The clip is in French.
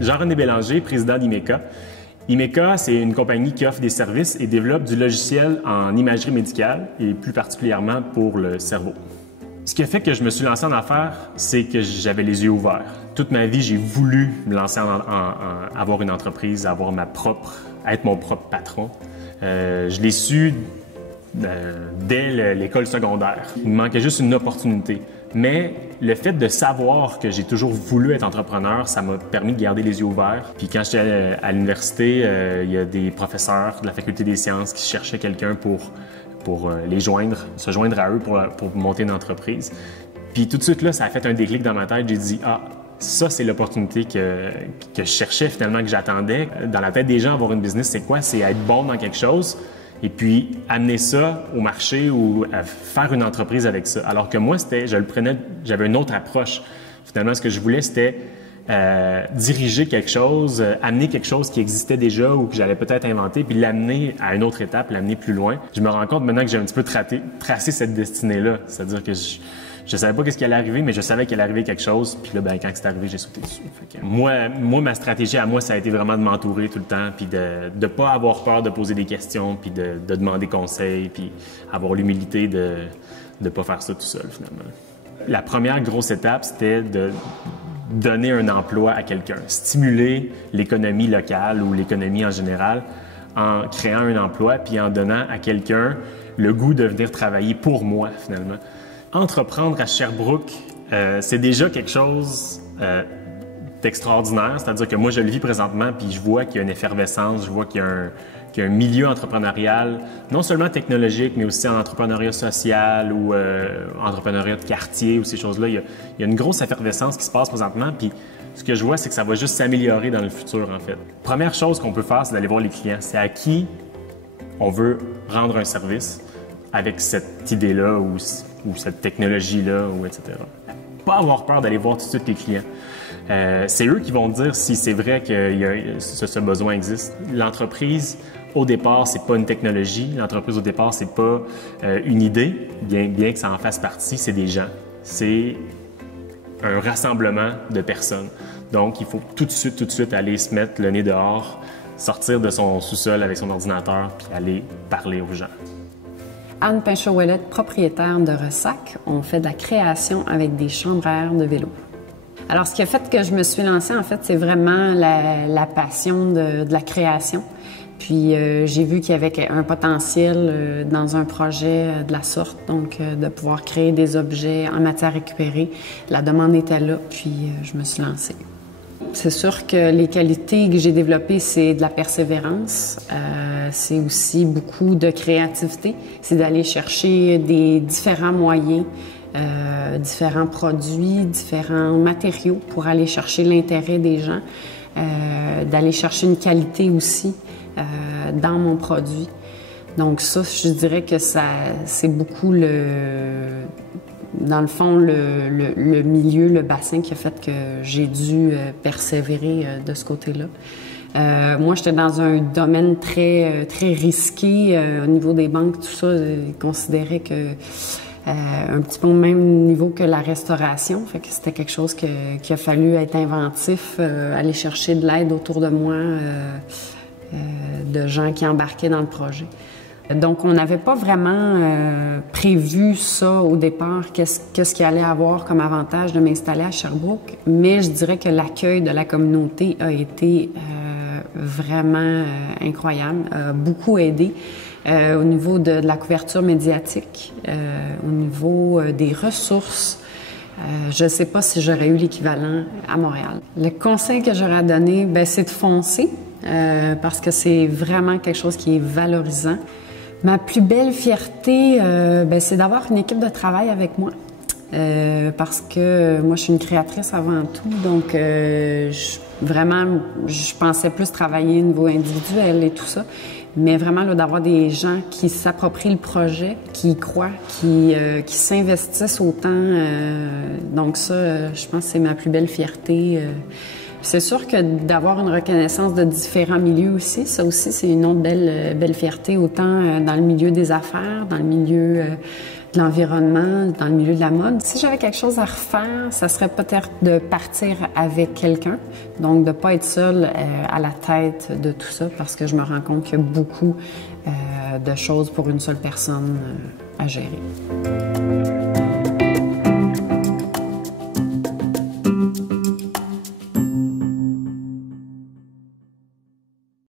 Jean-René Bélanger, président d'Imeka. Imeka, c'est une compagnie qui offre des services et développe du logiciel en imagerie médicale et plus particulièrement pour le cerveau. Ce qui a fait que je me suis lancé en affaires, c'est que j'avais les yeux ouverts. Toute ma vie, j'ai voulu me lancer avoir une entreprise, être mon propre patron. Je l'ai su dès l'école secondaire. Il me manquait juste une opportunité. Mais le fait de savoir que j'ai toujours voulu être entrepreneur, ça m'a permis de garder les yeux ouverts. Puis quand j'étais à l'université, il y a des professeurs de la faculté des sciences qui cherchaient quelqu'un pour se joindre à eux pour monter une entreprise. Puis tout de suite là, ça a fait un déclic dans ma tête. J'ai dit « Ah, ça, c'est l'opportunité que je cherchais finalement, que j'attendais. » Dans la tête des gens, avoir une business, c'est quoi? C'est être bon dans quelque chose et puis amener ça au marché ou faire une entreprise avec ça. Alors que moi, j'avais une autre approche. Finalement, ce que je voulais, c'était diriger quelque chose, amener quelque chose qui existait déjà ou que j'allais peut-être inventer, puis l'amener à une autre étape, l'amener plus loin. Je me rends compte maintenant que j'ai un petit peu tracé cette destinée-là. C'est-à-dire que je savais pas qu'est-ce qui allait arriver, mais je savais qu'il allait arriver quelque chose. Puis là, quand c'est arrivé, j'ai sauté dessus. Fait que moi, ma stratégie à moi, ça a été vraiment de m'entourer tout le temps, puis de pas avoir peur de poser des questions, puis de demander conseil, puis avoir l'humilité de pas faire ça tout seul, finalement. La première grosse étape, c'était de donner un emploi à quelqu'un, stimuler l'économie locale ou l'économie en général en créant un emploi, puis en donnant à quelqu'un le goût de venir travailler pour moi, finalement. Entreprendre à Sherbrooke, c'est déjà quelque chose d'extraordinaire. C'est-à-dire que moi, je le vis présentement, puis je vois qu'il y a une effervescence, je vois qu'il y a un milieu entrepreneurial, non seulement technologique, mais aussi en entrepreneuriat social ou entrepreneuriat de quartier ou ces choses-là. Il y a une grosse effervescence qui se passe présentement, puis ce que je vois, c'est que ça va juste s'améliorer dans le futur, en fait. Première chose qu'on peut faire, c'est d'aller voir les clients. C'est à qui on veut rendre un service avec cette idée-là ou cette technologie-là, ou etc. Pas avoir peur d'aller voir tout de suite les clients. C'est eux qui vont dire si c'est vrai que ce besoin existe. L'entreprise, au départ, c'est pas une technologie. L'entreprise, au départ, c'est pas une idée, bien que ça en fasse partie, c'est des gens. C'est un rassemblement de personnes. Donc, il faut tout de suite aller se mettre le nez dehors, sortir de son sous-sol avec son ordinateur, puis aller parler aux gens. Anne Pinchot-Ouellette, propriétaire de Ressac, on fait de la création avec des chambres à air de vélo. Alors, ce qui a fait que je me suis lancée, en fait, c'est vraiment la passion de la création. Puis, j'ai vu qu'il y avait un potentiel dans un projet de la sorte, donc de pouvoir créer des objets en matière récupérée. La demande était là, puis je me suis lancée. C'est sûr que les qualités que j'ai développées, c'est de la persévérance, c'est aussi beaucoup de créativité, c'est d'aller chercher des différents moyens, différents produits, différents matériaux pour aller chercher l'intérêt des gens, d'aller chercher une qualité aussi dans mon produit. Donc ça, je dirais que c'est beaucoup dans le fond, le milieu, le bassin qui a fait que j'ai dû persévérer de ce côté-là. Moi, j'étais dans un domaine très risqué au niveau des banques, tout ça. Ils considéraient que un petit peu au même niveau que la restauration. Fait que c'était quelque chose qu'il a fallu être inventif, aller chercher de l'aide autour de moi, de gens qui embarquaient dans le projet. Donc, on n'avait pas vraiment prévu ça au départ, qu'est-ce qu'il allait avoir comme avantage de m'installer à Sherbrooke, mais je dirais que l'accueil de la communauté a été vraiment incroyable, a beaucoup aidé au niveau de la couverture médiatique, au niveau des ressources. Je ne sais pas si j'aurais eu l'équivalent à Montréal. Le conseil que j'aurais donné, c'est de foncer, parce que c'est vraiment quelque chose qui est valorisant. Ma plus belle fierté, c'est d'avoir une équipe de travail avec moi, parce que moi, je suis une créatrice avant tout, donc vraiment, je pensais plus travailler au niveau individuel et tout ça, mais vraiment d'avoir des gens qui s'approprient le projet, qui y croient, qui s'investissent autant. Donc ça, je pense que c'est ma plus belle fierté C'est sûr que d'avoir une reconnaissance de différents milieux aussi, ça aussi, c'est une autre belle fierté, autant dans le milieu des affaires, dans le milieu de l'environnement, dans le milieu de la mode. Si j'avais quelque chose à refaire, ça serait peut-être de partir avec quelqu'un, donc de ne pas être seule à la tête de tout ça, parce que je me rends compte qu'il y a beaucoup de choses pour une seule personne à gérer.